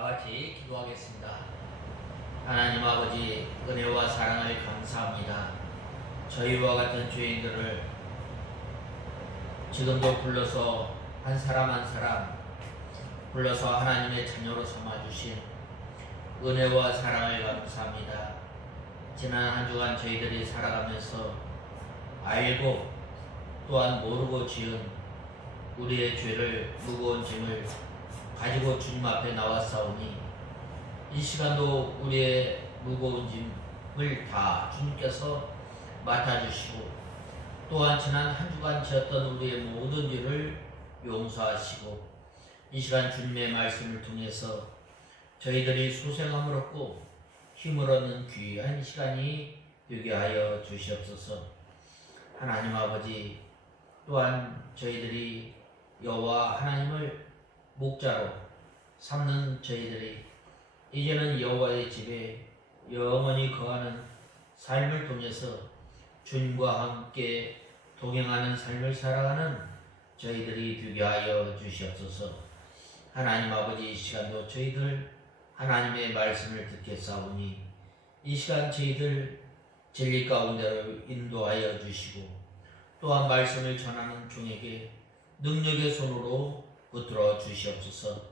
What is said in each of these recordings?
다 같이 기도하겠습니다. 하나님 아버지, 은혜와 사랑을 감사합니다. 저희와 같은 죄인들을 지금도 불러서 한 사람 한 사람 불러서 하나님의 자녀로 삼아주신 은혜와 사랑을 감사합니다. 지난 한 주간 저희들이 살아가면서 알고 또한 모르고 지은 우리의 죄를, 무거운 짐을 가지고 주님 앞에 나왔사오니 이 시간도 우리의 무거운 짐을 다 주님께서 맡아주시고 또한 지난 한 주간 지었던 우리의 모든 죄를 용서하시고 이 시간 주님의 말씀을 통해서 저희들이 소생함을 얻고 힘을 얻는 귀한 시간이 되게 하여 주시옵소서. 하나님 아버지, 또한 저희들이 여호와 하나님을 목자로 삼는 저희들이 이제는 여호와의 집에 영원히 거하는 삶을 통해서 주님과 함께 동행하는 삶을 살아가는 저희들이 되게 하여 주시옵소서. 하나님 아버지, 이 시간도 저희들 하나님의 말씀을 듣겠사오니 이 시간 저희들 진리 가운데로 인도하여 주시고 또한 말씀을 전하는 종에게 능력의 손으로 붙들어 주시옵소서.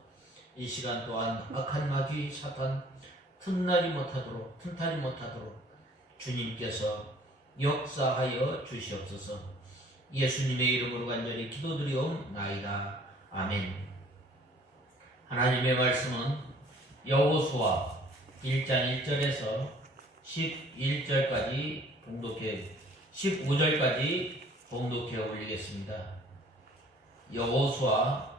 이 시간 또한 악한 마귀 사탄 틈타지 못하도록 주님께서 역사하여 주시옵소서. 예수님의 이름으로 간절히 기도드리옵나이다. 아멘. 하나님의 말씀은 여호수아 1장 1절에서 11절까지 15절까지 봉독해 올리겠습니다. 여호수아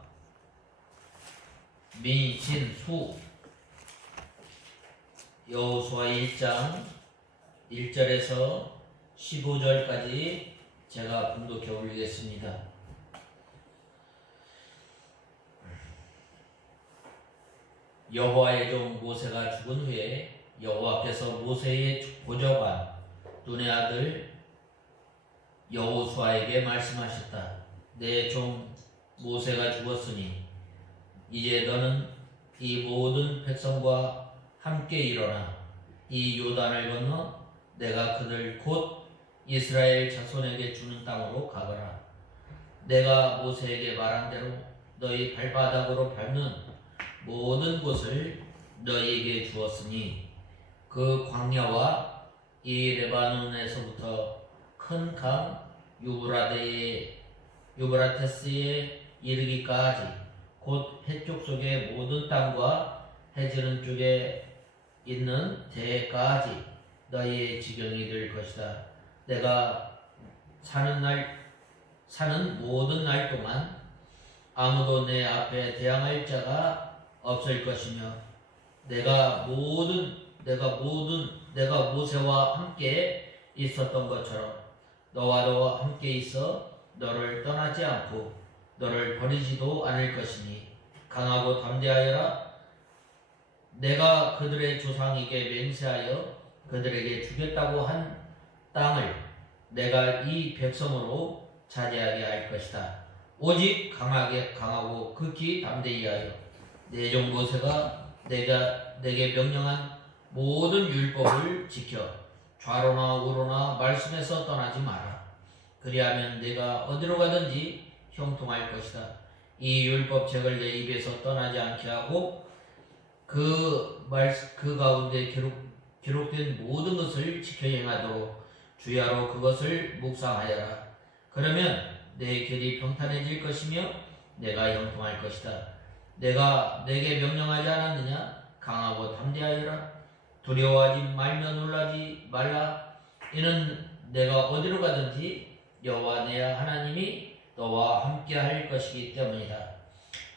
민신수 여호수아 1장 1절에서 15절까지 제가 봉독해 올리겠습니다. 여호와의 종 모세가 죽은 후에 여호와께서 모세의 보좌관 눈의 아들 여호수아에게 말씀하셨다. 내 종 모세가 죽었으니 이제 너는 이 모든 백성과 함께 일어나 이 요단을 건너 내가 그들 곧 이스라엘 자손에게 주는 땅으로 가거라. 내가 모세에게 말한 대로 너희 발바닥으로 밟는 모든 곳을 너희에게 주었으니 그 광야와 이 레바논에서부터 큰 강 유브라테스에 이르기까지 곧 해쪽 속의 모든 땅과 해지는 쪽에 있는 대까지 너희의 지경이 될 것이다. 내가 사는 모든 날 동안 아무도 내 앞에 대항할 자가 없을 것이며 내가 모세와 함께 있었던 것처럼 너와 함께 있어 너를 떠나지 않고 너를 버리지도 않을 것이니 강하고 담대하여라. 내가 그들의 조상에게 맹세하여 그들에게 주겠다고 한 땅을 내가 이 백성으로 차지하게 할 것이다. 오직 강하고 극히 담대히 하여 내 종 모세가 내게 명령한 모든 율법을 지켜 좌로나 우로나 말씀에서 떠나지 마라. 그리하면 내가 어디로 가든지 형통할 것이다. 이 율법책을 내 입에서 떠나지 않게 하고 그 가운데 기록된 모든 것을 지켜 행하도록 주야로 그것을 묵상하여라. 그러면 내 길이 평탄해질 것이며 내가 형통할 것이다. 내가 내게 명령하지 않았느냐? 강하고 담대하여라. 두려워하지 말며 놀라지 말라. 이는 내가 어디로 가든지 여호와 내 하나님이 너와 함께 할 것이기 때문이다.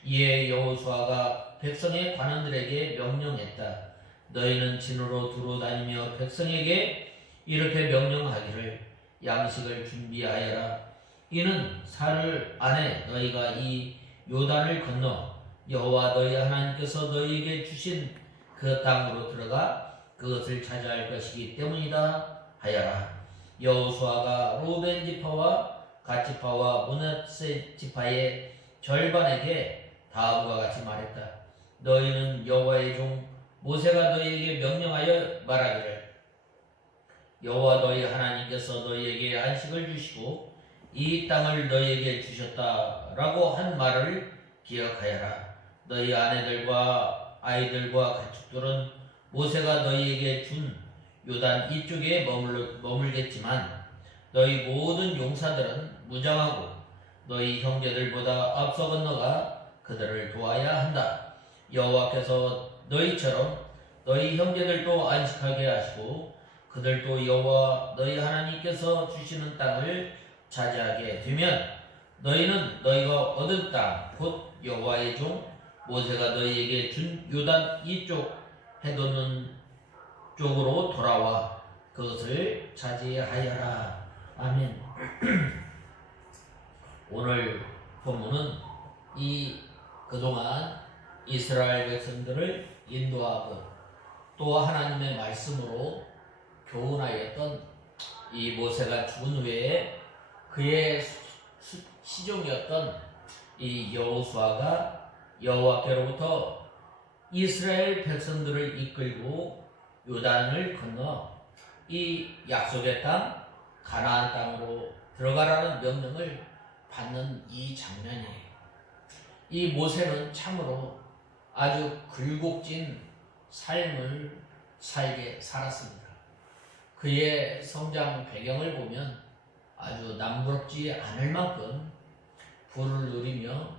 이에 여호수아가 백성의 관원들에게 명령했다. 너희는 진으로 두루 다니며 백성에게 이렇게 명령하기를 양식을 준비하여라. 이는 사흘 안에 너희가 이 요단을 건너 여호와 너희 하나님께서 너희에게 주신 그 땅으로 들어가 그것을 차지할 것이기 때문이다 하여라. 여호수아가 루벤 지파와 갓 지파와 므낫세 지파의 절반에게 다음과 같이 말했다. 너희는 여호와의 종 모세가 너희에게 명령하여 말하기를 여호와 너희 하나님께서 너희에게 안식을 주시고 이 땅을 너희에게 주셨다라고 한 말을 기억하여라. 너희 아내들과 아이들과 가축들은 모세가 너희에게 준 요단 이쪽에 머물겠지만 너희 모든 용사들은 무장하고 너희 형제들보다 앞서 건너가 그들을 도와야 한다. 여호와께서 너희처럼 너희 형제들도 안식하게 하시고 그들도 여호와 너희 하나님께서 주시는 땅을 차지하게 되면 너희는 너희가 얻은 땅 곧 여호와의 종 모세가 너희에게 준 요단 이쪽 해돋는 쪽으로 돌아와 그것을 차지하여라. 아멘. 오늘 본문은 그동안 이스라엘 백성들을 인도하고 또 하나님의 말씀으로 교훈하였던 이 모세가 죽은 후에 그의 시종이었던 이 여호수아가 여호와께로부터 이스라엘 백성들을 이끌고 요단을 건너 이 약속의 땅 가나안 땅으로 들어가라는 명령을 받는 이 장면이에요. 이 모세는 참으로 아주 굴곡진 삶을 살게 살았습니다. 그의 성장 배경을 보면 아주 남부럽지 않을 만큼 부를 누리며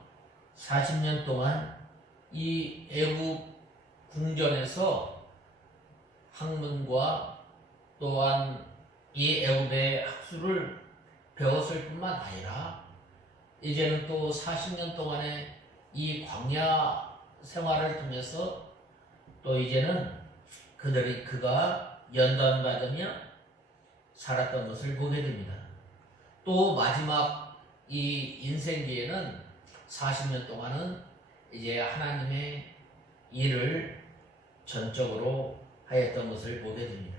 40년 동안 이 애굽 궁전에서 학문과 또한 이 애굽의 학술을 배웠을 뿐만 아니라 이제는 또 40년 동안의 이 광야 생활을 통해서 또 이제는 그가 연단받으며 살았던 것을 보게 됩니다. 또 마지막 이 인생기에는 40년 동안은 이제 하나님의 일을 전적으로 하였던 것을 보게 됩니다.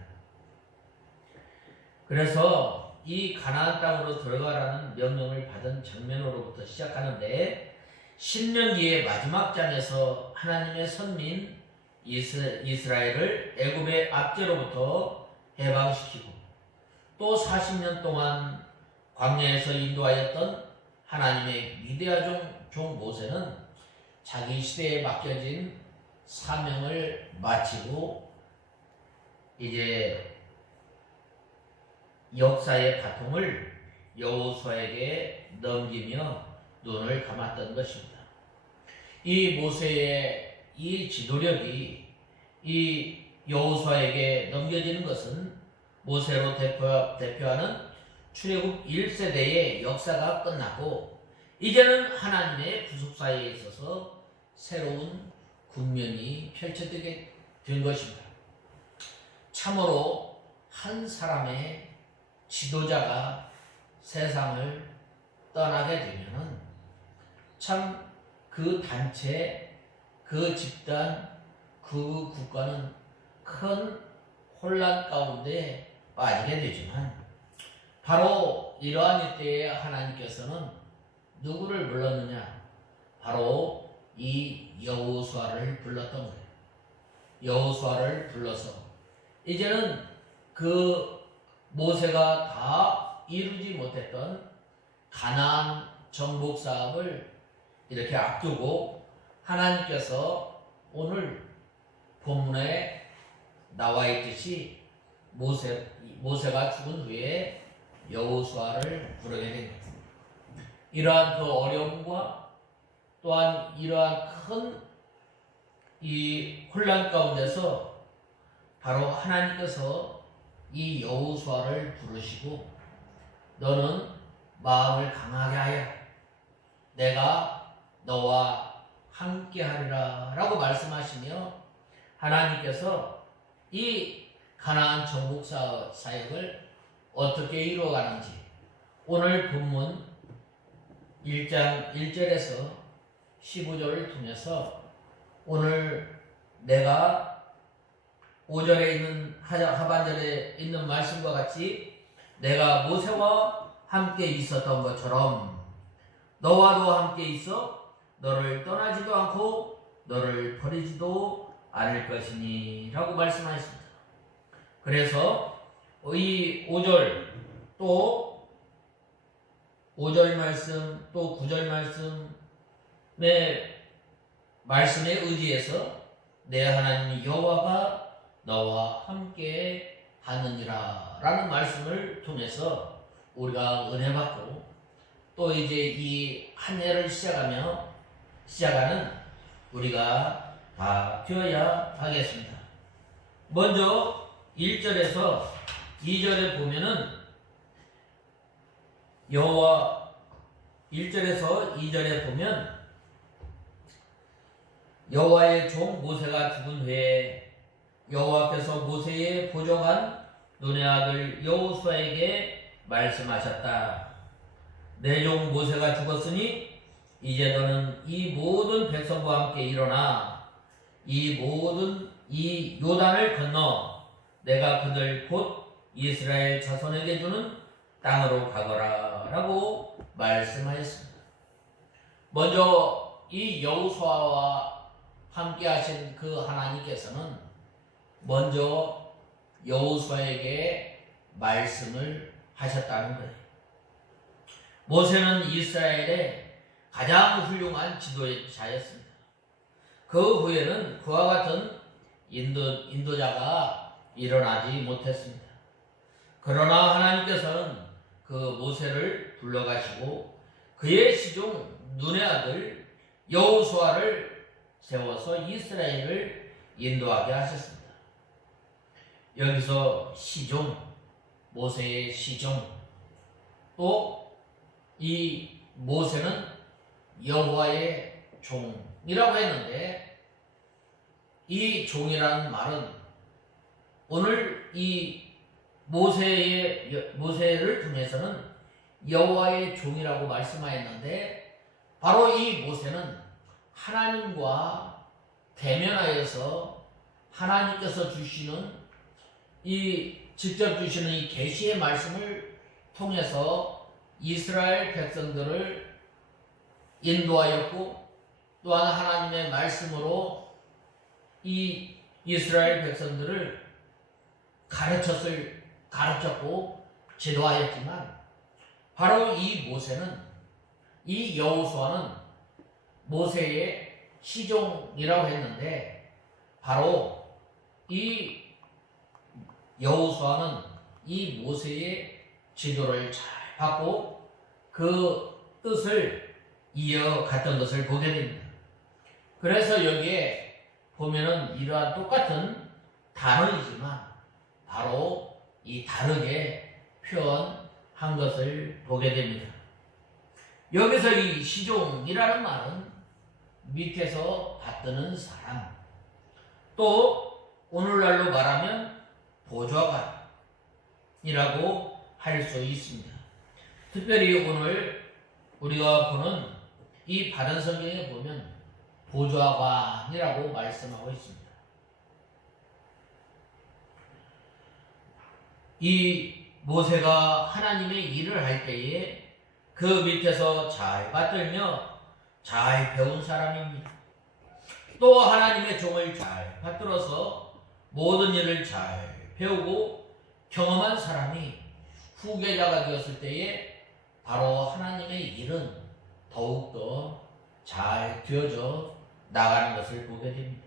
그래서 이 가나안 땅으로 들어가라는 명령을 받은 장면으로부터 시작하는데 신명기의 마지막 장에서 하나님의 선민 이스라엘을 애굽의 압제로부터 해방시키고 또 40년 동안 광야에서 인도하였던 하나님의 위대한 종 모세는 자기 시대에 맡겨진 사명을 마치고 이제 역사의 바통을 여호수아에게 넘기며 눈을 감았던 것입니다. 이 모세의 이 지도력이 이 여호수아에게 넘겨지는 것은 모세로 대표하는 출애굽 1세대의 역사가 끝나고 이제는 하나님의 구속사에 있어서 새로운 국면이 펼쳐지게 된 것입니다. 참으로 한 사람의 지도자가 세상을 떠나게 되면 참 그 단체, 그 집단, 그 국가는 큰 혼란 가운데 빠지게 되지만 바로 이러한 이때에 하나님께서는 누구를 불렀느냐? 바로 이 여호수아를 불렀던 거예요. 여호수아를 불러서 이제는 그 모세가 다 이루지 못했던 가나안 정복 사업을 이렇게 앞두고 하나님께서 오늘 본문에 나와 있듯이 모세가 죽은 후에 여호수아를 부르게 된 거예요. 이러한 그 어려움과 또한 이러한 큰 이 혼란 가운데서 바로 하나님께서 이 여호수아를 부르시고 너는 마음을 강하게 하여 내가 너와 함께하리라 라고 말씀하시며 하나님께서 이 가나안 정복 사역을 어떻게 이루어가는지 오늘 본문 1장 1절에서 15절을 통해서 오늘 내가 5절에 있는 하반절에 있는 말씀과 같이 내가 모세와 함께 있었던 것처럼 너와도 함께 있어 너를 떠나지도 않고 너를 버리지도 않을 것이니 라고 말씀하셨습니다. 그래서 이 5절 또 5절 말씀 또 9절 말씀에 의지해서 내 하나님 여호와가 너와 함께 하느니라 라는 말씀을 통해서 우리가 은혜 받고 또 이제 이 한 해를 시작하는 우리가 다 되어야 하겠습니다. 먼저 1절에서 2절에 보면은 여호와 1절에서 2절에 보면 여호와의 종 모세가 죽은 후에 여호와께서 모세의 보정한 눈의 아들 여호수아에게 말씀하셨다. 내 종 모세가 죽었으니 이제 너는 이 모든 백성과 함께 일어나 이 요단을 건너 내가 그들 곧 이스라엘 자손에게 주는 땅으로 가거라 라고 말씀하였습니다. 먼저 이 여호수아와 함께 하신 그 하나님께서는 먼저 여호수아에게 말씀을 하셨다는 거예요. 모세는 이스라엘의 가장 훌륭한 지도자였습니다. 그 후에는 그와 같은 인도자가 일어나지 못했습니다. 그러나 하나님께서는 그 모세를 불러가시고 그의 시종 눈의 아들 여호수아를 세워서 이스라엘을 인도하게 하셨습니다. 여기서 시종, 모세의 시종, 또 이 모세는 여호와의 종이라고 했는데 이 종이라는 말은 오늘 이 모세를 통해서는 여호와의 종이라고 말씀하였는데 바로 이 모세는 하나님과 대면하여서 하나님께서 주시는 직접 주시는 이 계시의 말씀을 통해서 이스라엘 백성들을 인도하였고 또한 하나님의 말씀으로 이 이스라엘 백성들을 가르쳤고 지도하였지만 바로 이 모세는 이 여호수아는 모세의 시종이라고 했는데 바로 이 여호수아는 이 모세의 지도를 잘 받고 그 뜻을 이어갔던 것을 보게 됩니다. 그래서 여기에 보면은 이러한 똑같은 단어이지만 바로 이 다르게 표현한 것을 보게 됩니다. 여기서 이 시종이라는 말은 밑에서 받드는 사람, 또 오늘날로 말하면 보좌관이라고 할 수 있습니다. 특별히 오늘 우리가 보는 이 바른 성경에 보면 보좌관이라고 말씀하고 있습니다. 이 모세가 하나님의 일을 할 때에 그 밑에서 잘 받들며 잘 배운 사람입니다. 또 하나님의 종을 잘 받들어서 모든 일을 잘 배우고 경험한 사람이 후계자가 되었을 때에 바로 하나님의 일은 더욱더 잘 되어져 나가는 것을 보게 됩니다.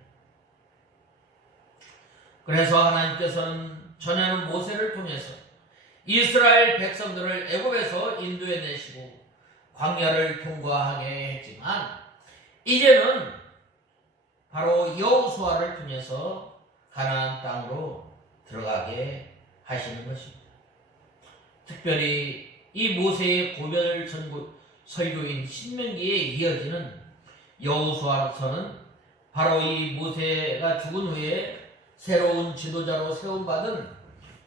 그래서 하나님께서는 전에는 모세를 통해서 이스라엘 백성들을 애굽에서 인도해 내시고 광야를 통과하게 했지만 이제는 바로 여호수아를 통해서 가나안 땅으로 들어가게 하시는 것입니다. 특별히 이 모세의 고별 설교인 신명기에 이어지는 여호수아서는 바로 이 모세가 죽은 후에 새로운 지도자로 세움받은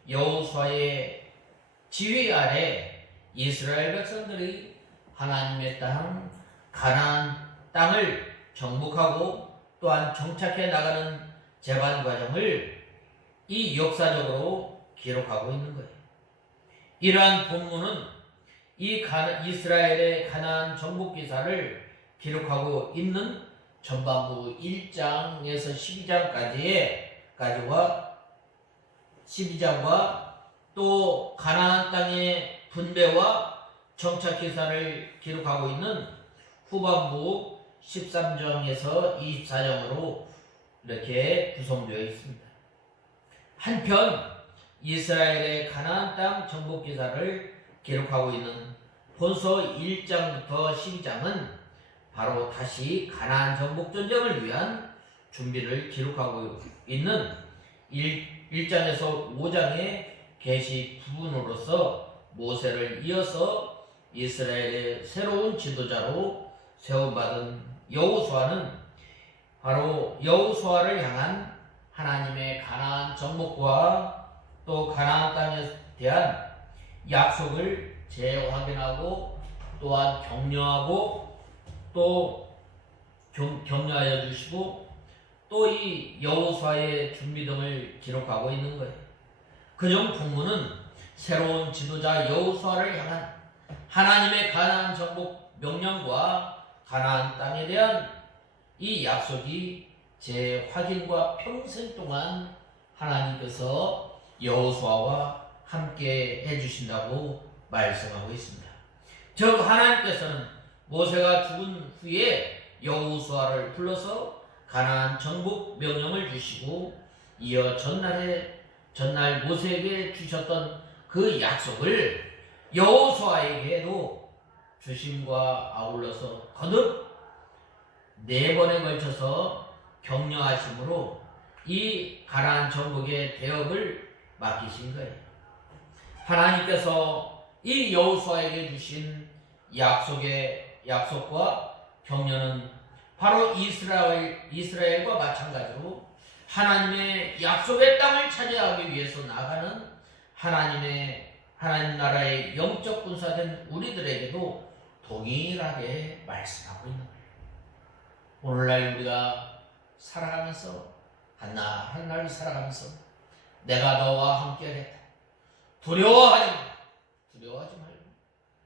여호수아의 지휘 아래 이스라엘 백성들이 하나님의 땅 가나안 땅을 정복하고 또한 정착해 나가는 재반 과정을 이 역사적으로 기록하고 있는 거예요. 이러한 본문은 이 이스라엘의 가나안 정복 기사를 기록하고 있는 전반부 1장에서 12장과 또 가나안 땅의 분배와 정착 기사를 기록하고 있는 후반부 13장에서 24장으로 이렇게 구성되어 있습니다. 한편 이스라엘의 가나안 땅 정복 기사를 기록하고 있는 본서 1장부터 12장은 바로 다시 가나안 정복 전쟁을 위한 준비를 기록하고 있는 1장에서 5장의 계시 부분으로서 모세를 이어서 이스라엘의 새로운 지도자로 세움받은 여호수아는 바로 여호수아를 향한 하나님의 가나안 정복과 또 가나안 땅에 대한 약속을 재확인하고 또한 격려하고 또 격려하여 주시고 또 이 여호수아의 준비 등을 기록하고 있는 거예요. 그중 본문은 새로운 지도자 여호수아를 향한 하나님의 가나안 정복 명령과 가나안 땅에 대한 이 약속이 재확인과 평생 동안 하나님께서 여호수아와 함께 해주신다고 말씀하고 있습니다. 즉 하나님께서는 모세가 죽은 후에 여호수아를 불러서 가나안 정복 명령을 주시고 이어 전날 모세에게 주셨던 그 약속을 여호수아에게도 주심과 아울러서 거듭 4번에 걸쳐서 격려하심으로 이 가나안 정복의 대업을 맡기신 거예요. 하나님께서 이 여호수아에게 주신 약속과 격려는 바로 이스라엘과 마찬가지로 하나님의 약속의 땅을 차지하기 위해서 나가는 하나님 나라의 영적 군사된 우리들에게도 동일하게 말씀하고 있는 거예요. 오늘날 우리가 살아가면서 한날 살아가면서 내가 너와 함께 하겠다. 두려워하지 말고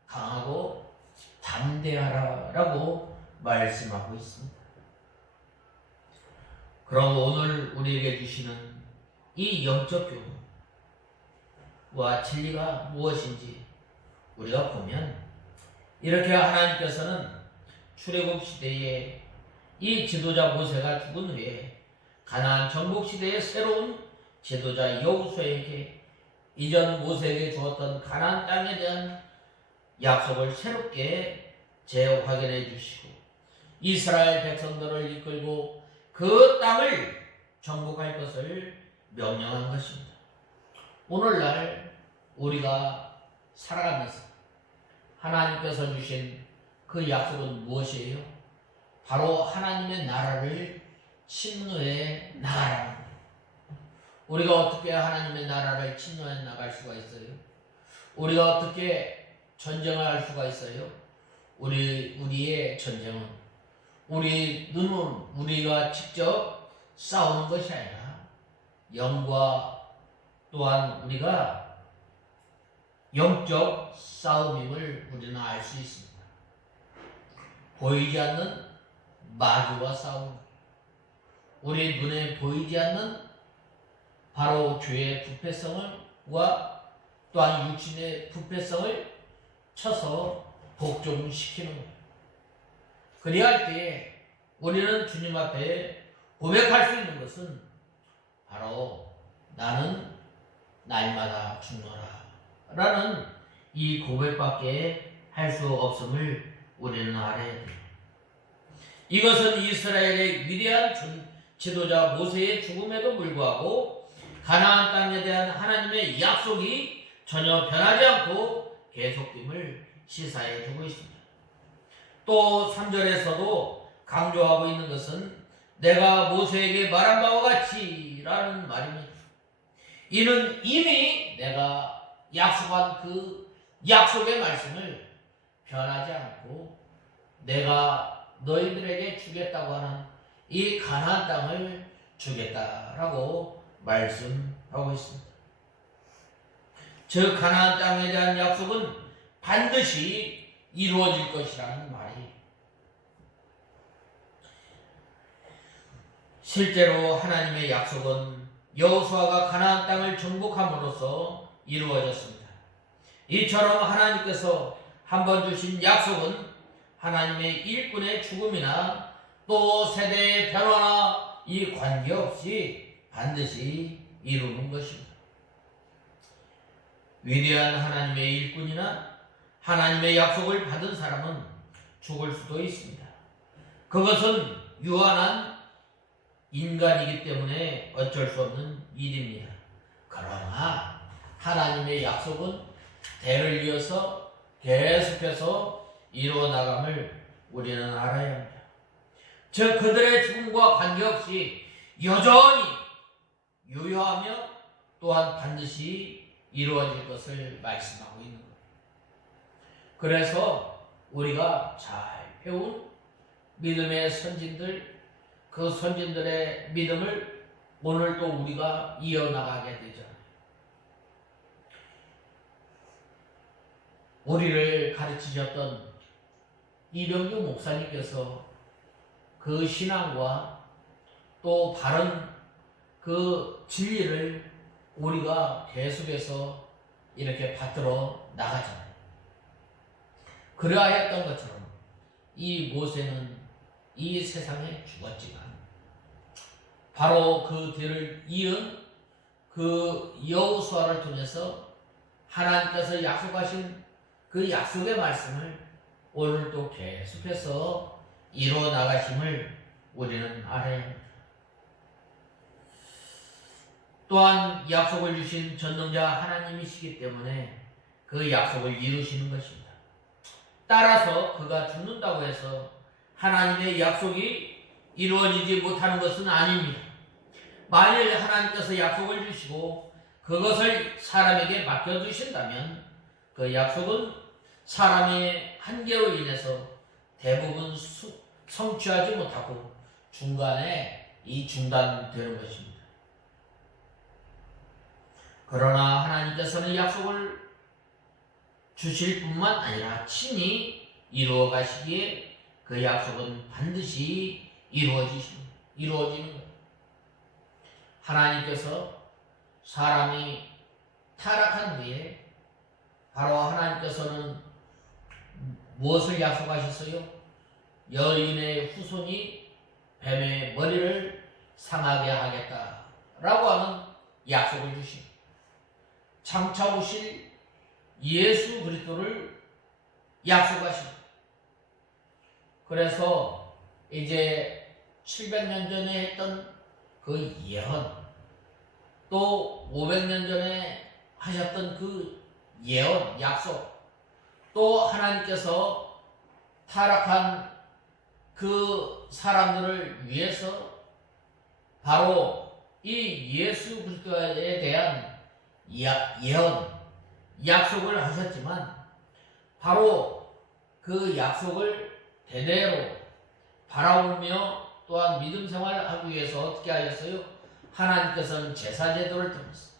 강하고 담대하라라고 말씀하고 있습니다. 그럼 오늘 우리에게 주시는 이 영적 교훈과 진리가 무엇인지 우리가 보면 이렇게 하나님께서는 출애굽 시대에 이 지도자 모세가 죽은 후에 가나안 정복 시대의 새로운 지도자 여호수아에게 이전 모세에게 주었던 가나안 땅에 대한 약속을 새롭게 재확인해 주시고 이스라엘 백성들을 이끌고 그 땅을 정복할 것을 명령한 것입니다. 오늘날 우리가 살아가면서 하나님께서 주신 그 약속은 무엇이에요? 바로 하나님의 나라를 침노해 나가라는 거예요. 우리가 어떻게 하나님의 나라를 침노해 나갈 수가 있어요? 우리가 어떻게 전쟁을 할 수가 있어요? 우리의 전쟁은 우리가 직접 싸우는 것이 아니라 영과 또한 우리가 영적 싸움임을 우리는 알 수 있습니다. 보이지 않는 마귀와 싸움, 우리 눈에 보이지 않는 바로 죄의 부패성과 또한 육신의 부패성을 쳐서 복종시키는 거예요. 그리할 때에 우리는 주님 앞에 고백할 수 있는 것은 바로 나는 날마다 죽노라 라는 이 고백밖에 할 수 없음을 우리는 알아야 돼요. 이것은 이스라엘의 위대한 지도자 모세의 죽음에도 불구하고 가나안 땅에 대한 하나님의 약속이 전혀 변하지 않고 계속됨을 시사해 주고 있습니다. 또 3절에서도 강조하고 있는 것은 내가 모세에게 말한 바와 같이 라는 말입니다. 이는 이미 내가 약속한 그 약속의 말씀을 변하지 않고 내가 너희들에게 주겠다고 하는 이 가나안 땅을 주겠다라고 말씀하고 있습니다. 즉 가나안 땅에 대한 약속은 반드시 이루어질 것이라는 말이 실제로 하나님의 약속은 여호수아가 가나안 땅을 정복함으로써 이루어졌습니다. 이처럼 하나님께서 한번 주신 약속은 하나님의 일꾼의 죽음이나 또 세대의 변화나 이 관계없이 반드시 이루는 것입니다. 위대한 하나님의 일꾼이나 하나님의 약속을 받은 사람은 죽을 수도 있습니다. 그것은 유한한 인간이기 때문에 어쩔 수 없는 일입니다. 그러나 하나님의 약속은 대를 이어서 계속해서 이루어나감을 우리는 알아야 합니다. 즉 그들의 죽음과 관계없이 여전히 유효하며 또한 반드시 이루어질 것을 말씀하고 있는 거예요. 그래서 우리가 잘 배운 믿음의 선진들, 그 선진들의 믿음을 오늘 또 우리가 이어나가게 되잖아요. 우리를 가르치셨던 이병규 목사님께서 그 신앙과 또 바른 그 진리를 우리가 계속해서 이렇게 받들어 나가잖아요. 그러하였던 것처럼 이 모세는 이 세상에 죽었지만 바로 그 뒤를 이은 그 여호수아를 통해서 하나님께서 약속하신 그 약속의 말씀을 오늘도 계속해서 이루어 나가심을 우리는 알아야 합니다. 또한 약속을 주신 전능자 하나님이시기 때문에 그 약속을 이루시는 것입니다. 따라서 그가 죽는다고 해서 하나님의 약속이 이루어지지 못하는 것은 아닙니다. 만일 하나님께서 약속을 주시고 그것을 사람에게 맡겨주신다면 그 약속은 사람의 한계로 인해서 대부분 성취하지 못하고 중간에 이 중단되는 것입니다. 그러나 하나님께서는 약속을 주실 뿐만 아니라 친히 이루어 가시기에 그 약속은 반드시 이루어지는 거예요. 하나님께서 사람이 타락한 후에 바로 하나님께서는 무엇을 약속하셨어요? 여인의 후손이 뱀의 머리를 상하게 하겠다라고 하는 약속을 주십니다. 장차 오실 예수 그리스도를 약속하십니다. 그래서 이제 700년 전에 했던 그 예언, 또 500년 전에 하셨던 그 예언, 약속, 또 하나님께서 타락한 그 사람들을 위해서 바로 이 예수 그리스도에 대한 예언, 약속을 하셨지만 바로 그 약속을 대대로 바라보며 또한 믿음 생활을 하기 위해서 어떻게 하셨어요? 하나님께서는 제사 제도를 통해서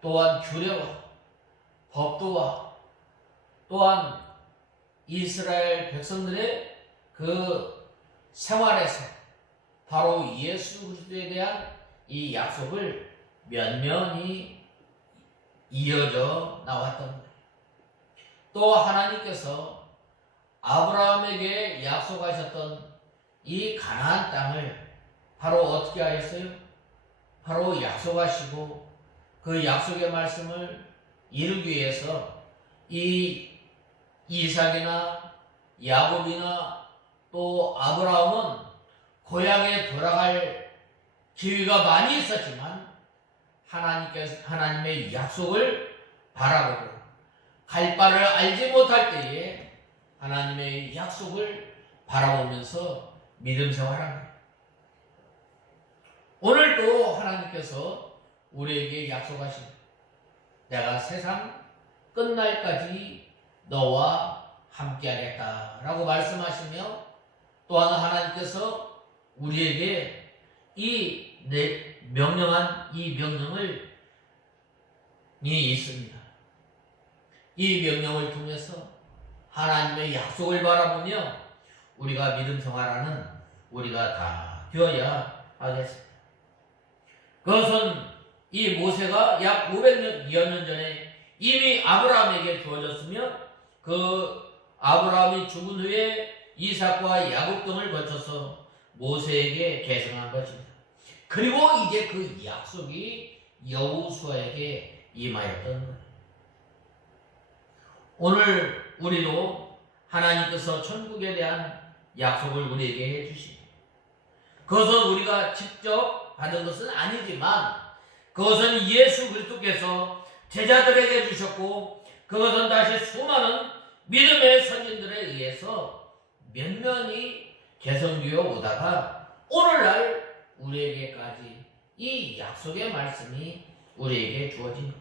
또한 규례와 법도와 또한 이스라엘 백성들의 그 생활에서 바로 예수 그리스도에 대한 이 약속을 면면히 이어져 나왔던 거예요. 또 하나님께서 아브라함에게 약속하셨던 이 가나안 땅을 바로 어떻게 하셨어요? 바로 약속하시고 그 약속의 말씀을 이루기 위해서 이 이삭이나 야곱이나 또 아브라함은 고향에 돌아갈 기회가 많이 있었지만 하나님의 약속을 바라보고 갈 바를 알지 못할 때에 하나님의 약속을 바라보면서 믿음 생활합니다. 오늘도 하나님께서 우리에게 약속하십니다. 내가 세상 끝날까지 너와 함께하겠다라고 말씀하시며 또한 하나님께서 우리에게 이 명령한 이 명령을 있습니다. 이 명령을 통해서 하나님의 약속을 바라보며 우리가 믿음 생활하는 우리가 다 되어야 하겠습니다. 그것은 이 모세가 약 500년, 200년 전에 이미 아브라함에게 주어졌으며 그 아브라함이 죽은 후에 이삭과 야곱 등을 거쳐서 모세에게 계승한 것입니다. 그리고 이제 그 약속이 여호수아에게 임하였던 거예요. 오늘 우리도 하나님께서 천국에 대한 약속을 우리에게 해주십니다. 그것은 우리가 직접 받은 것은 아니지만 그것은 예수 그리스도께서 제자들에게 주셨고 그것은 다시 수많은 믿음의 선진들에 의해서 면면이 개성되어 오다가 오늘날 우리에게까지 이 약속의 말씀이 우리에게 주어진 것.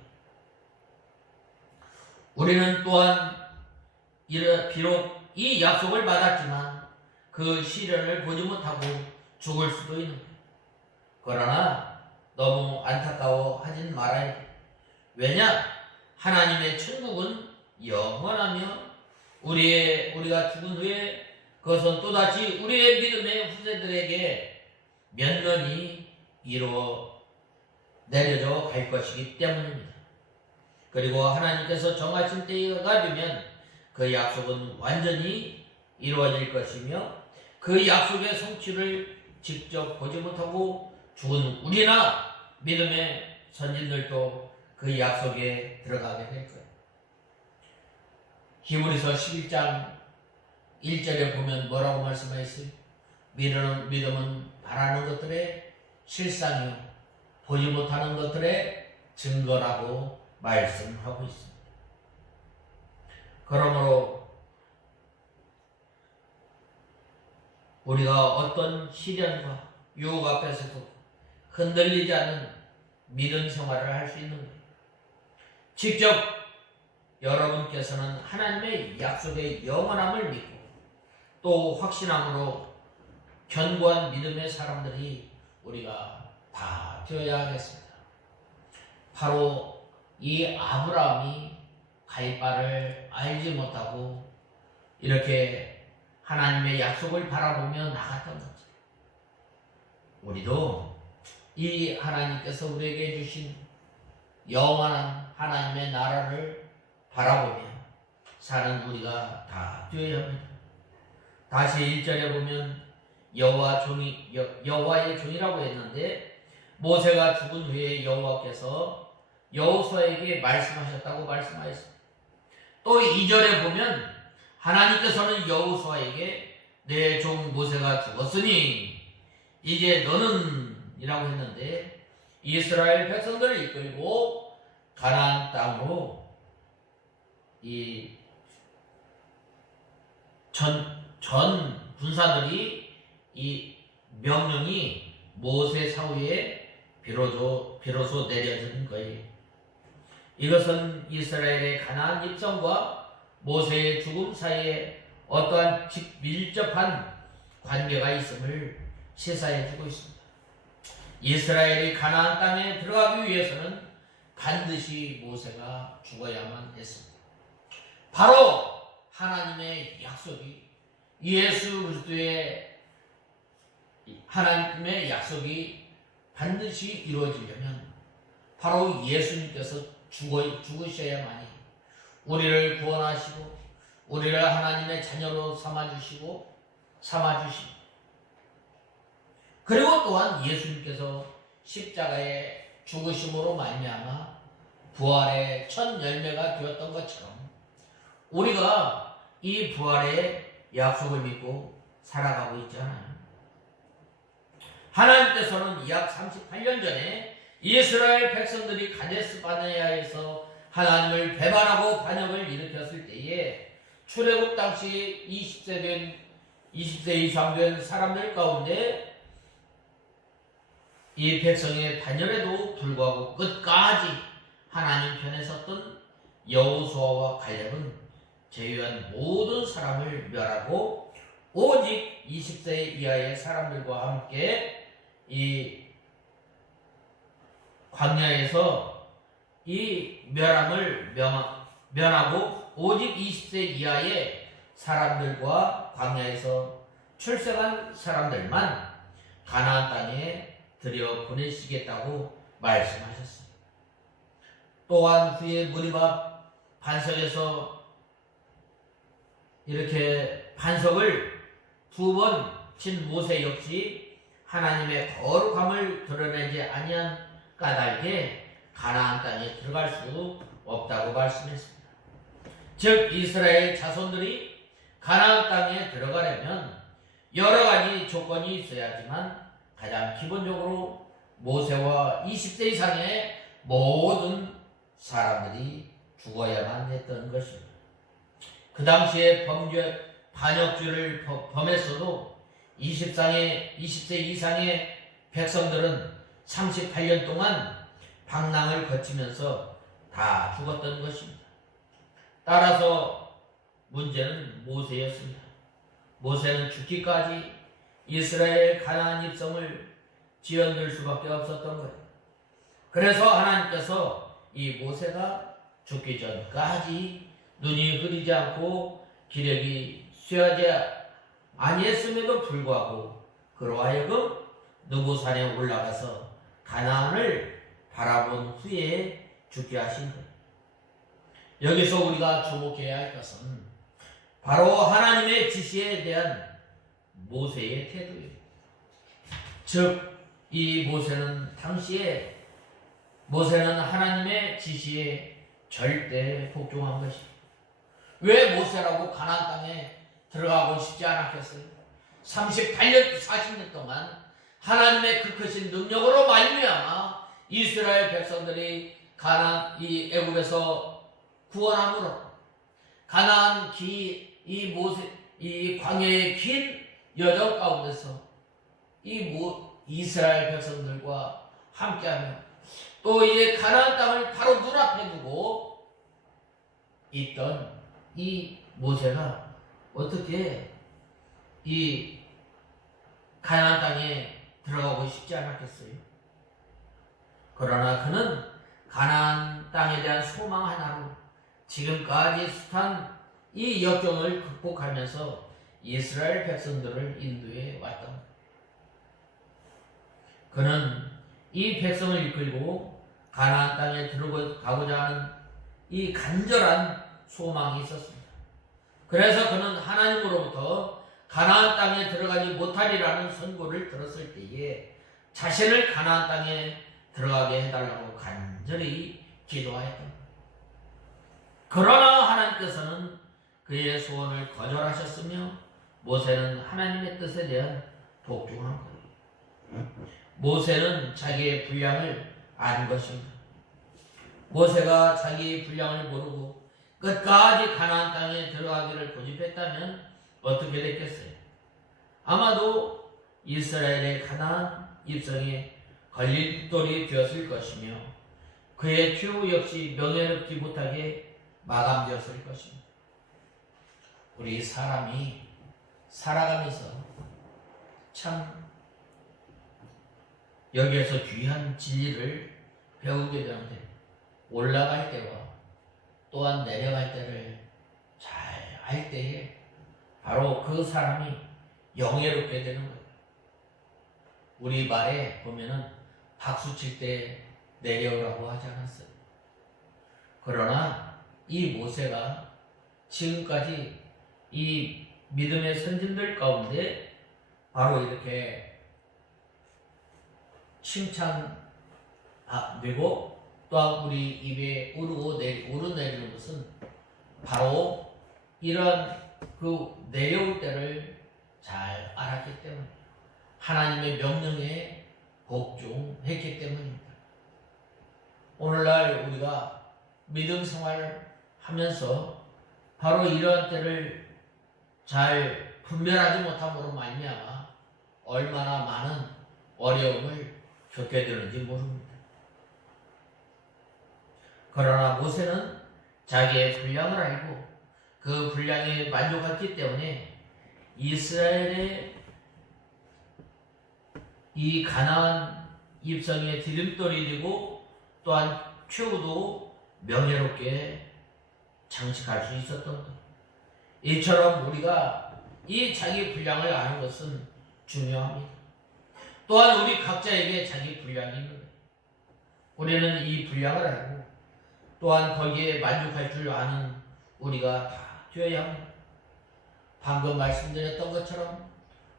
우리는 또한 비록 이 약속을 받았지만 그 시련을 보지 못하고 죽을 수도 있는 거예요. 그러나 너무 안타까워하진 말아야 돼요. 왜냐? 하나님의 천국은 영원하며 우리가 죽은 후에 그것은 또다시 우리의 믿음의 후세들에게 면면이 내려져 갈 것이기 때문입니다. 그리고 하나님께서 정하신 때가 되면 그 약속은 완전히 이루어질 것이며 그 약속의 성취를 직접 보지 못하고 죽은 우리나 믿음의 선진들도 그 약속에 들어가게 될 거예요. 히브리서 11장 1절에 보면 뭐라고 말씀하셨어요? 믿음은 바라는 것들의 실상이요 보지 못하는 것들의 증거라고 말씀하고 있습니다. 그러므로 우리가 어떤 시련과 유혹 앞에서도 흔들리지 않는 믿음 생활을 할 수 있는 거예요. 직접 여러분께서는 하나님의 약속의 영원함을 믿고 또 확신함으로 견고한 믿음의 사람들이 우리가 다 되어야 하겠습니다. 바로 이 아브라함이 갈 바를 알지 못하고 이렇게 하나님의 약속을 바라보며 나갔던 거죠. 우리도 이 하나님께서 우리에게 주신 영원한 하나님의 나라를 바라보며 사는 우리가 다 되어야 합니다. 다시 1절에 보면 여호와의 종이라고 했는데 모세가 죽은 후에 여호와께서 여호수아에게 말씀하셨다고 말씀하였습니다. 또 2절에 보면 하나님께서는 여호수아에게 내 종 모세가 죽었으니 이제 너는 이라고 했는데 이스라엘 백성들을 이끌고 가나안 땅으로 이 전 군사들이 이 명령이 모세 사후에 비로소 내려진 거예요. 이것은 이스라엘의 가나안 입성과 모세의 죽음 사이에 어떠한 밀접한 관계가 있음을 시사해주고 있습니다. 이스라엘이 가나안 땅에 들어가기 위해서는 반드시 모세가 죽어야만 했습니다. 바로 하나님의 약속이 예수 그리스도의 하나님의 약속이 반드시 이루어지려면 바로 예수님께서 죽으셔야만이 우리를 구원하시고 우리를 하나님의 자녀로 삼아주시고 그리고 또한 예수님께서 십자가의 죽으심으로 말미암아 부활의 첫 열매가 되었던 것처럼 우리가 이 부활의 약속을 믿고 살아가고 있잖아요. 하나님께서는 약 38년 전에 이스라엘 백성들이 가데스 바네아에서 하나님을 배반하고 반역을 일으켰을 때에 출애굽 당시 20세 이상 된 사람들 가운데 이 백성의 반열에도 불구하고 끝까지 하나님 편에 섰던 여호수아와 갈렙은 제외한 모든 사람을 멸하고 오직 20세 이하의 사람들과 함께 이 광야에서 이 멸함을 면하고 오직 20세 이하의 사람들과 광야에서 출생한 사람들만 가나안 땅에 들여 보내시겠다고 말씀하셨습니다. 또한 후에 머리밥 반석에서 이렇게 반석을 2번 친 모세 역시 하나님의 거룩함을 드러내지 아니한 까닭에 가나안 땅에 들어갈 수 없다고 말씀했습니다. 즉 이스라엘 자손들이 가나안 땅에 들어가려면 여러 가지 조건이 있어야지만 가장 기본적으로 모세와 20세 이상의 모든 사람들이 죽어야만 했던 것입니다. 그 당시에 반역죄를 범했어도 20세 이상의 백성들은 38년 동안 방랑을 거치면서 다 죽었던 것입니다. 따라서 문제는 모세였습니다. 모세는 죽기까지 이스라엘 가나안 입성을 지연들 수밖에 없었던 거예요. 그래서 하나님께서 이 모세가 죽기 전까지 눈이 흐리지 않고 기력이 쇠하지 아니했음에도 불구하고 그로 하여금 느보산에 올라가서 가나안을 바라본 후에 죽게 하신 거예요. 여기서 우리가 주목해야 할 것은 바로 하나님의 지시에 대한 모세의 태도예요. 즉, 이 모세는 하나님의 지시에 절대 복종한 것입니다. 왜 모세라고 가나안 땅에 들어가고 싶지 않았겠어요? 38년, 40년 동안 하나님의 그 크신 능력으로 말미암아 이스라엘 백성들이 이 애굽에서 구원함으로 가나안 이 광야의 긴 여정 가운데서 이스라엘 백성들과 함께하며 또 이제 가나안 땅을 바로 눈앞에 두고 있던 이 모세가 어떻게 이 가나안 땅에 들어가고 싶지 않았겠어요? 그러나 그는 가나안 땅에 대한 소망 하나로 지금까지 숱한 이 역경을 극복하면서 이스라엘 백성들을 인도해 왔던 것. 그는 이 백성을 이끌고 가나안 땅에 들어가고자 하는 이 간절한 소망이 있었습니다. 그래서 그는 하나님으로부터 가나안 땅에 들어가지 못하리라는 선고를 들었을 때에 자신을 가나안 땅에 들어가게 해달라고 간절히 기도하였던 것. 그러나 하나님께서는 그의 소원을 거절하셨으며 모세는 하나님의 뜻에 대한 복종한 거예요. 모세는 자기의 분량을 안 것입니다. 모세가 자기의 분량을 모르고 끝까지 가나안 땅에 들어가기를 고집했다면 어떻게 됐겠어요? 아마도 이스라엘의 가나안 입성에 걸림돌이 되었을 것이며 그의 추후 역시 명예롭지 못하게 마감되었을 것입니다. 우리 사람이 살아가면서 참 여기에서 귀한 진리를 배우게 되는데 올라갈 때와 또한 내려갈 때를 잘 알 때에 바로 그 사람이 영예롭게 되는 거예요. 우리 말에 보면은 박수 칠 때 내려오라고 하지 않았어요. 그러나 이 모세가 지금까지 이 믿음의 선진들 가운데 바로 이렇게 칭찬되고 또한 우리 입에 오르내리는 것은 바로 이런 그 내려올 때를 잘 알았기 때문에 하나님의 명령에 복종했기 때문입니다. 오늘날 우리가 믿음 생활을 하면서 바로 이러한 때를 잘 분별하지 못함으로 말미암아 얼마나 많은 어려움을 겪게 되는지 모릅니다. 그러나 모세는 자기의 분량을 알고 그 분량에 만족했기 때문에 이스라엘의 이 가나안 입성의 디딤돌이 되고 또한 최후도 명예롭게 장식할 수 있었던 것. 이처럼 우리가 이 자기 분량을 아는 것은 중요합니다. 또한 우리 각자에게 자기 분량이 있는 거예요. 우리는 이 분량을 알고 또한 거기에 만족할 줄 아는 우리가 다 되어야 합니다. 방금 말씀드렸던 것처럼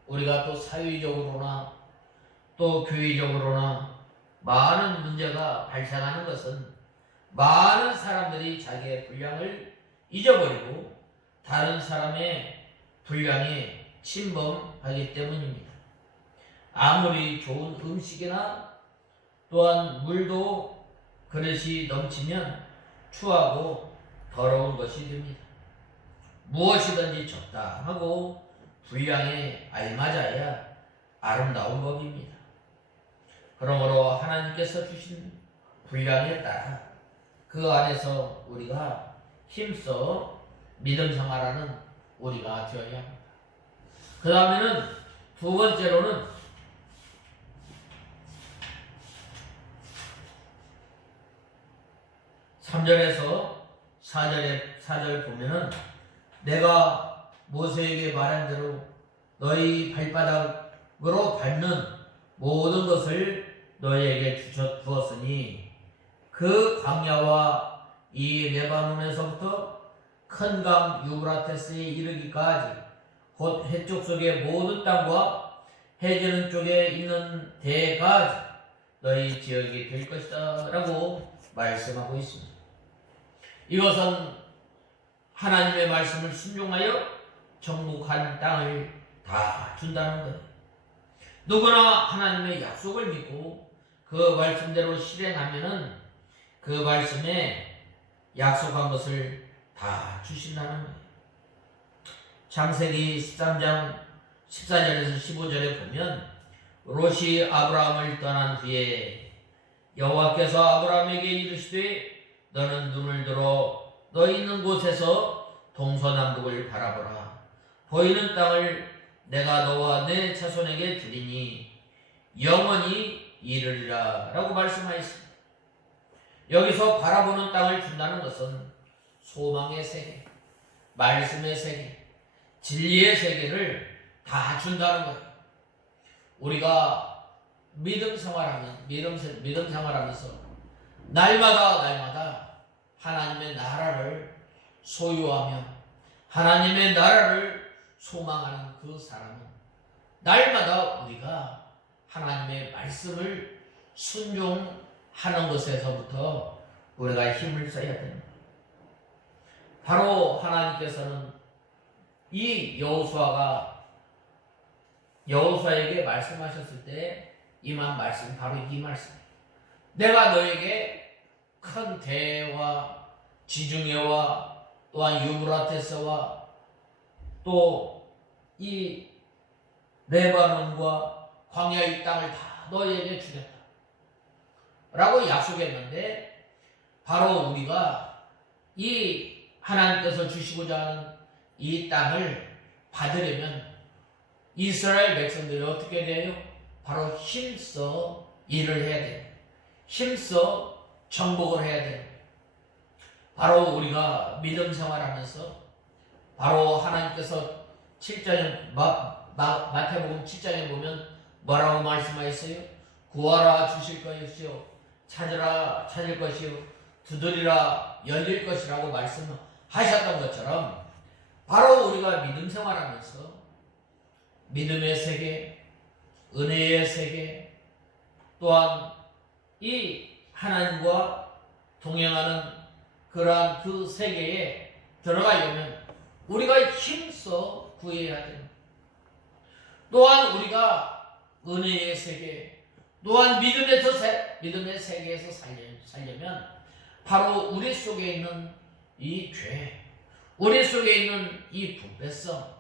우리가 또 사회적으로나 또 교회적으로나 많은 문제가 발생하는 것은 많은 사람들이 자기의 분량을 잊어버리고 다른 사람의 분량에 침범하기 때문입니다. 아무리 좋은 음식이나 또한 물도 그릇이 넘치면 추하고 더러운 것이 됩니다. 무엇이든지 적당하고 분량에 알맞아야 아름다운 법입니다. 그러므로 하나님께서 주신 분량에 따라 그 안에서 우리가 힘써 믿음 생활하는 우리가 되어야 합니다. 그 다음에는 두 번째로는 3절에서 4절 보면은 내가 모세에게 말한 대로 너희 발바닥으로 밟는 모든 것을 너희에게 주었으니 그 광야와 이 레바논에서부터 큰 강 유브라테스에 이르기까지 곧 해쪽 속의 모든 땅과 해지는 쪽에 있는 대까지 너희 지역이 될 것이다 라고 말씀하고 있습니다. 이것은 하나님의 말씀을 순종하여 정복한 땅을 다 준다는 거예요. 누구나 하나님의 약속을 믿고 그 말씀대로 실행하면은 그 말씀에 약속한 것을 다 주신다는 거예요. 창세기 13장 14절에서 15절에 보면 롯이 아브라함을 떠난 후에 여호와께서 아브라함에게 이르시되 너는 눈을 들어 너 있는 곳에서 동서남북을 바라보라. 보이는 땅을 내가 너와 내 자손에게 주리니 영원히 이르리라 라고 말씀하였습니다. 여기서 바라보는 땅을 준다는 것은 소망의 세계, 말씀의 세계, 진리의 세계를 다 준다는 거예요. 우리가 믿음 생활하면서 날마다 하나님의 나라를 소유하며 하나님의 나라를 소망하는 그 사람은 날마다 우리가 하나님의 말씀을 순종하는 것에서부터 우리가 힘을 써야 됩니다. 바로 하나님께서는 이 여호수아에게 말씀하셨을 때 임한 말씀, 바로 이 말씀. 내가 너에게 큰 대와 지중해와 또한 유브라테스와 또 이 레바논과 광야의 땅을 다 너에게 주겠다 라고 약속했는데, 바로 우리가 이 하나님께서 주시고자 하는 이 땅을 받으려면 이스라엘 백성들이 어떻게 돼요? 바로 힘써 일을 해야 돼요. 힘써 정복을 해야 돼요. 바로 우리가 믿음 생활하면서 바로 하나님께서 7장에 마태복음 7장에 보면 뭐라고 말씀하셨어요? 구하라 주실 것이요, 찾으라 찾을 것이요, 두드리라 열릴 것이라고 말씀하셨던 것처럼 바로 우리가 믿음 생활하면서 믿음의 세계, 은혜의 세계, 또한 이 하나님과 동행하는 그러한 그 세계에 들어가려면 우리가 힘써 구해야 됩니다. 또한 우리가 은혜의 세계, 또한 믿음의 세계에서 살려면 바로 우리 속에 있는 이 죄, 우리 속에 있는 이 분배성,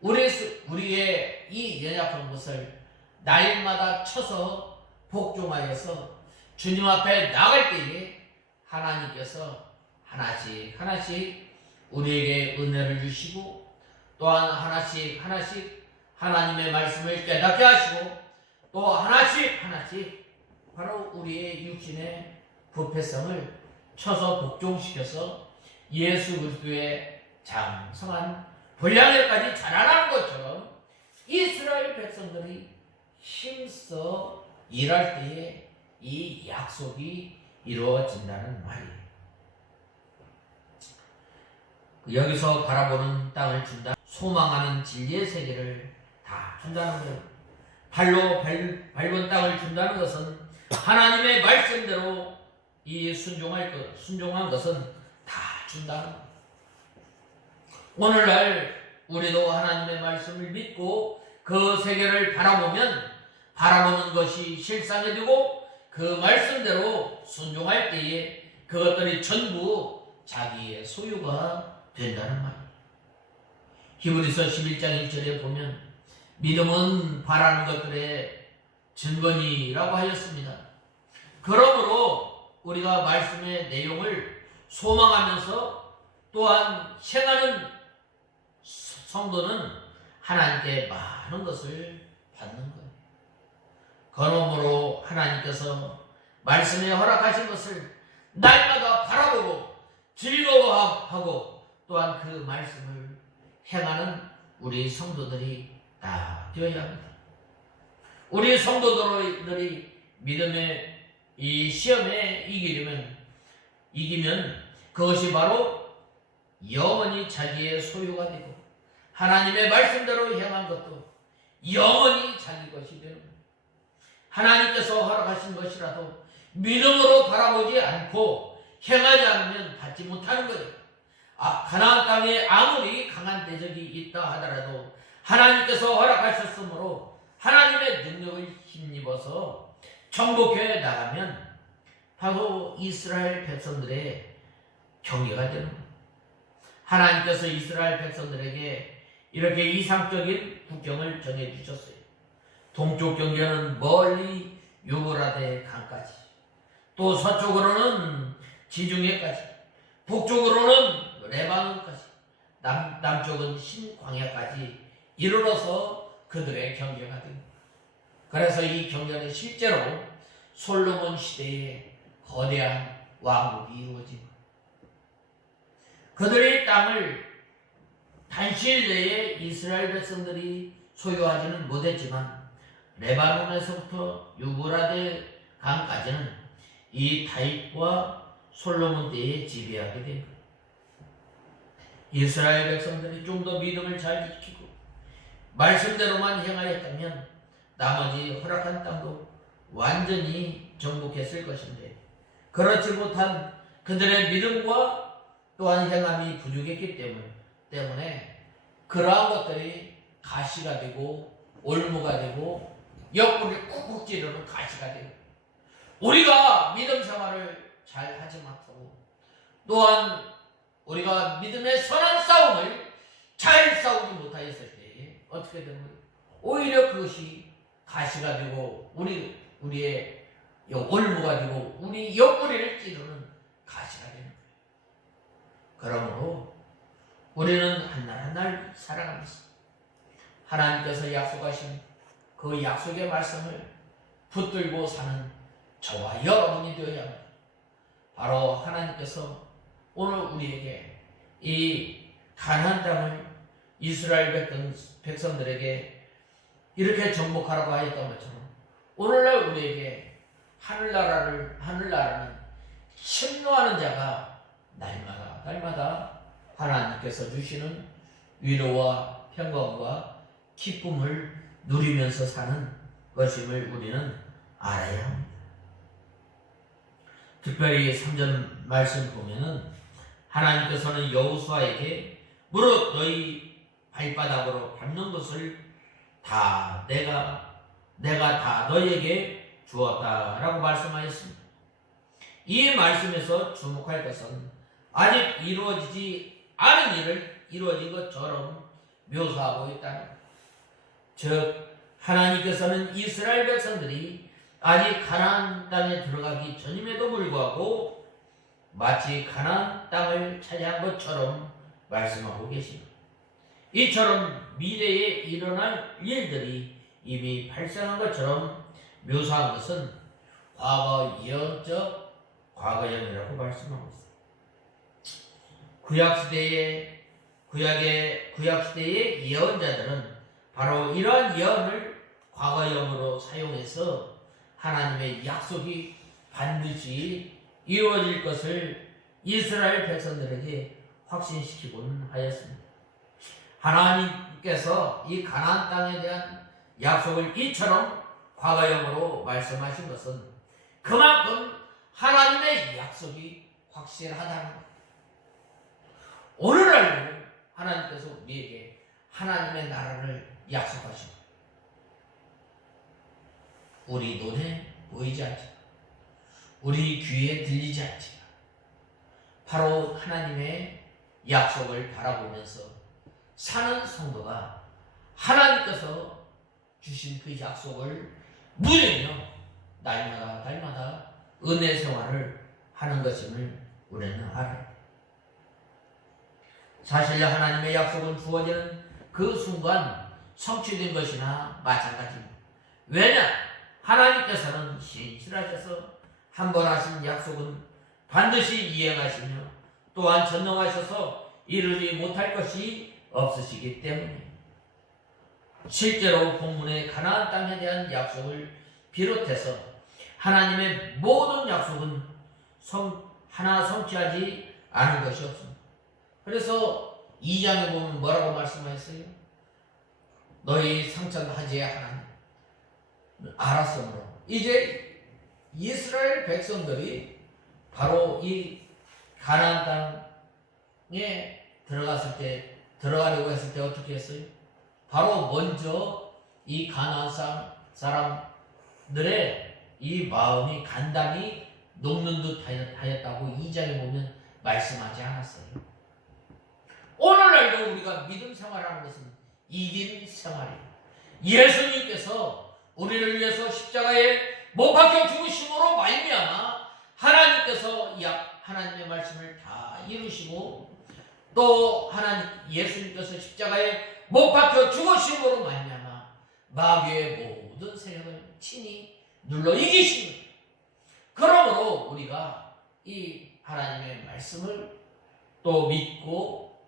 우리의 이 연약한 것을 날마다 쳐서 복종하여서 주님 앞에 나갈 때에 하나님께서 하나씩 우리에게 은혜를 주시고 또한 하나씩 하나님의 말씀을 깨닫게 하시고 또 하나씩 바로 우리의 육신의 부패성을 쳐서 복종시켜서 예수 그리스도의 장성한 분량에까지 자라나는 것처럼 이스라엘 백성들이 힘써 일할 때에 이 약속이 이루어진다는 말이에요. 여기서 바라보는 땅을 준다. 소망하는 진리의 세계를 다 준다는 거예요. 발로 밟은 땅을 준다는 것은 하나님의 말씀대로 이 순종한 것은 다 준다는 거예요. 오늘날 우리도 하나님의 말씀을 믿고 그 세계를 바라보는 것이 실상이 되고 그 말씀대로 순종할 때에 그것들이 전부 자기의 소유가 된다는 말이에요. 히브리서 11장 1절에 보면 믿음은 바라는 것들의 증거니라고 하였습니다. 그러므로 우리가 말씀의 내용을 소망하면서 또한 행하는 성도는 하나님께 많은 것을 받는 거예요. 그러므로 하나님께서 말씀에 허락하신 것을 날마다 바라보고 즐거워하고 또한 그 말씀을 행하는 우리 성도들이 다 되어야 합니다. 우리 성도들이 믿음의 이 시험에 이기면 그것이 바로 영원히 자기의 소유가 되고 하나님의 말씀대로 행한 것도 영원히 자기 것이 되는 거예요. 하나님께서 허락하신 것이라도 믿음으로 바라보지 않고 행하지 않으면 받지 못하는 거예요. 가나안 땅에 아무리 강한 대적이 있다 하더라도 하나님께서 허락하셨으므로 하나님의 능력을 힘입어서 정복해 나가면 바로 이스라엘 백성들의 경계가 되는 거예요. 하나님께서 이스라엘 백성들에게 이렇게 이상적인 국경을 정해주셨어요. 동쪽 경계는 멀리 유브라데 강까지, 또 서쪽으로는 지중해까지, 북쪽으로는 레바논까지, 남쪽은 신광야까지 이르러서 그들의 경계가 됩니다. 그래서 이 경계는 실제로 솔로몬 시대에 거대한 왕국이 이루어집니다. 그들의 땅을 단시일 내에 이스라엘 백성들이 소유하지는 못했지만 레바논에서부터 유브라데 강까지는 이 다윗과 솔로몬 때에 지배하게 된 거예요. 이스라엘 백성들이 좀 더 믿음을 잘 지키고 말씀대로만 행하였다면 나머지 허락한 땅도 완전히 정복했을 것인데 그렇지 못한 그들의 믿음과 또한 행함이 부족했기 때문에 그러한 것들이 가시가 되고 올무가 되고 옆구리를 꾹꾹 찌르는 가시가 되고 우리가 믿음 생활을 잘 하지 못하고 또한 우리가 믿음의 선한 싸움을 잘 싸우지 못하였을 때 어떻게 되는 거예요? 오히려 그것이 가시가 되고 우리의 올무가 되고 우리 옆구리를 찌르는 가시가 되는 거예요. 그러므로 우리는 한 날 한 날 살아가면서 하나님께서 약속하신 그 약속의 말씀을 붙들고 사는 저와 여러분이 되어야 합니다. 바로 하나님께서 오늘 우리에게 이 가나안 땅을 이스라엘 백성들에게 이렇게 정복하라고 하였던 것처럼 오늘날 우리에게 하늘나라는 침노하는 자가 날마다 하나님께서 주시는 위로와 평강과 기쁨을 누리면서 사는 것임을 우리는 알아야 합니다. 특별히 3절 말씀 보면은 하나님께서는 여호수아에게 무릇 너희 발바닥으로 밟는 것을 다 내가 다 너희에게 주었다라고 말씀하였습니다. 이 말씀에서 주목할 것은 아직 이루어지지 않은 일을 이루어진 것처럼 묘사하고 있다는 것. 즉 하나님께서는 이스라엘 백성들이 아직 가나안 땅에 들어가기 전임에도 불구하고 마치 가나안 땅을 차지한 것처럼 말씀하고 계십니다. 이처럼 미래에 일어날 일들이 이미 발생한 것처럼 묘사한 것은 과거 예언적 과거형이라고 말씀하고 있습니다. 구약 시대의 예언자들은 바로 이러한 예언을 과거형으로 사용해서 하나님의 약속이 반드시 이루어질 것을 이스라엘 백성들에게 확신시키고는 하였습니다. 하나님께서 이 가나안 땅에 대한 약속을 이처럼 과거형으로 말씀하신 것은 그만큼 하나님의 약속이 확실하다는 것. 오늘날도 하나님께서 우리에게 하나님의 나라를 약속하십니다. 우리 눈에 보이지 않지만, 우리 귀에 들리지 않지만 바로 하나님의 약속을 바라보면서 사는 성도가 하나님께서 주신 그 약속을 누리며 날마다 은혜 생활을 하는 것임을 우리는 알아요. 사실 하나님의 약속은 주어지는 그 순간 성취된 것이나 마찬가지입니다. 왜냐? 하나님께서는 신실하셔서 한 번 하신 약속은 반드시 이행하시며 또한 전능하셔서 이루지 못할 것이 없으시기 때문에 실제로 본문의 가나안 땅에 대한 약속을 비롯해서 하나님의 모든 약속은 하나 성취하지 않은 것이 없습니다. 그래서 2장에 보면 뭐라고 말씀하셨어요? 너희 상천하지의 하나님 알았으므로 이제 이스라엘 백성들이 바로 이 가나안 땅에 들어가려고 했을 때 어떻게 했어요? 바로 먼저 이 가나안 사람들의 이 마음이 간단히 녹는 듯 하였다고 2장에 보면 말씀하지 않았어요. 오늘날도 우리가 믿음 생활하는 것은 이긴 생활이에요. 예수님께서 우리를 위해서 십자가에 못 박혀 죽으심으로 말미암아 하나님께서 하나님의 말씀을 다 이루시고 또 예수님께서 십자가에 못 박혀 죽으심으로 말미암아 마귀의 모든 세력을 친히 눌러 이기십니다. 그러므로 우리가 이 하나님의 말씀을 또 믿고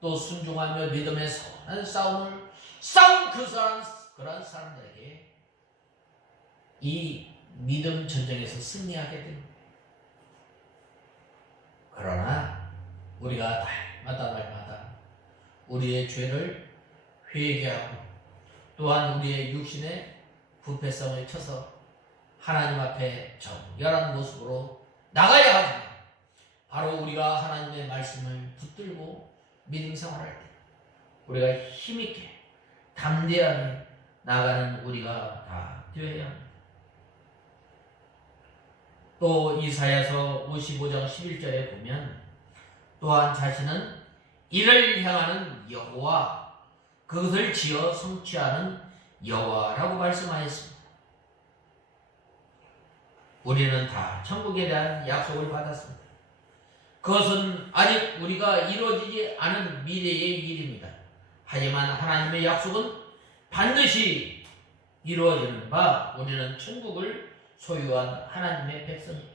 또 순종하며 믿음의 선한 싸움을 싸운 그런 사람들에게 이 믿음 전쟁에서 승리하게 됩니다. 그러나 우리가 날마다 우리의 죄를 회개하고 또한 우리의 육신의 부패성을 쳐서 하나님 앞에 정결한 모습으로 나가야 하지만 바로 우리가 하나님의 말씀을 붙들고 믿음 생활할 때 우리가 힘있게 담대하게 나가는 우리가 다 되어야 합니다. 또 이사야서 55장 11절에 보면 또한 자신은 이를 향하는 여호와 그것을 지어 성취하는 여호와라고 말씀하였습니다. 우리는 다 천국에 대한 약속을 받았습니다. 그것은 아직 우리가 이루어지지 않은 미래의 일입니다. 하지만 하나님의 약속은 반드시 이루어지는 바 우리는 천국을 소유한 하나님의 백성입니다.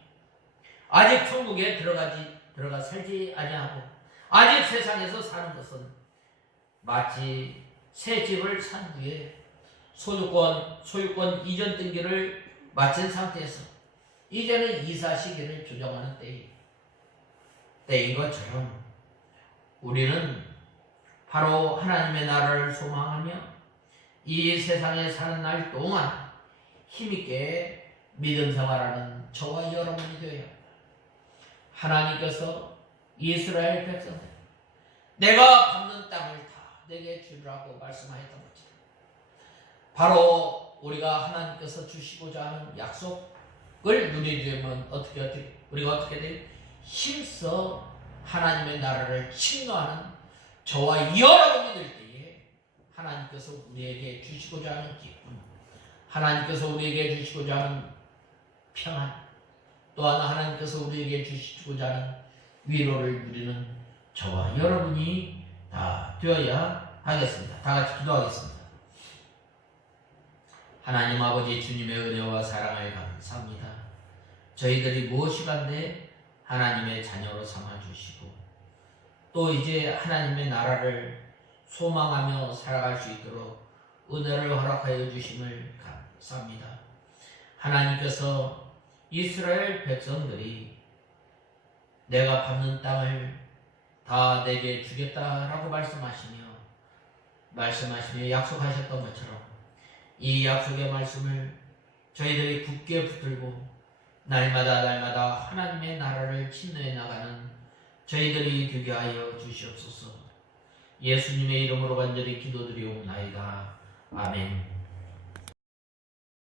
아직 천국에 들어가 살지 아니하고 아직 세상에서 사는 것은 마치 새 집을 산 후에 소유권 이전 등기를 마친 상태에서 이제는 이사 시기를 조정하는 때인 것처럼 우리는 바로 하나님의 나라를 소망하며 이 세상에 사는 날 동안 힘있게 믿음 생활하는 저와 여러분이 되어야 합니다. 하나님께서 이스라엘 백성들 내가 밟는 땅을 다 내게 주라고 말씀하셨던 것처럼 바로 우리가 하나님께서 주시고자 하는 약속을 누리려면 우리가 어떻게 돼요? 힘써 하나님의 나라를 침노하는 저와 여러분이 될 때에 하나님께서 우리에게 주시고자 하는 기쁨, 하나님께서 우리에게 주시고자 하는 평안, 또한 하나님께서 우리에게 주시고자 하는 위로를 누리는 저와 여러분이 다 되어야 하겠습니다. 다 같이 기도하겠습니다. 하나님 아버지 주님의 은혜와 사랑을 감사합니다. 저희들이 무엇이간데 하나님의 자녀로 삼아주시고 또 이제 하나님의 나라를 소망하며 살아갈 수 있도록 은혜를 허락하여 주심을 감사합니다. 하나님께서 이스라엘 백성들이 내가 밟는 땅을 다 내게 주겠다라고 말씀하시며 약속하셨던 것처럼 이 약속의 말씀을 저희들이 굳게 붙들고 날마다 하나님의 나라를 침노해 나가는 저희들이 되게 하여 주시옵소서. 예수님의 이름으로 간절히 기도드리옵나이다. 아멘.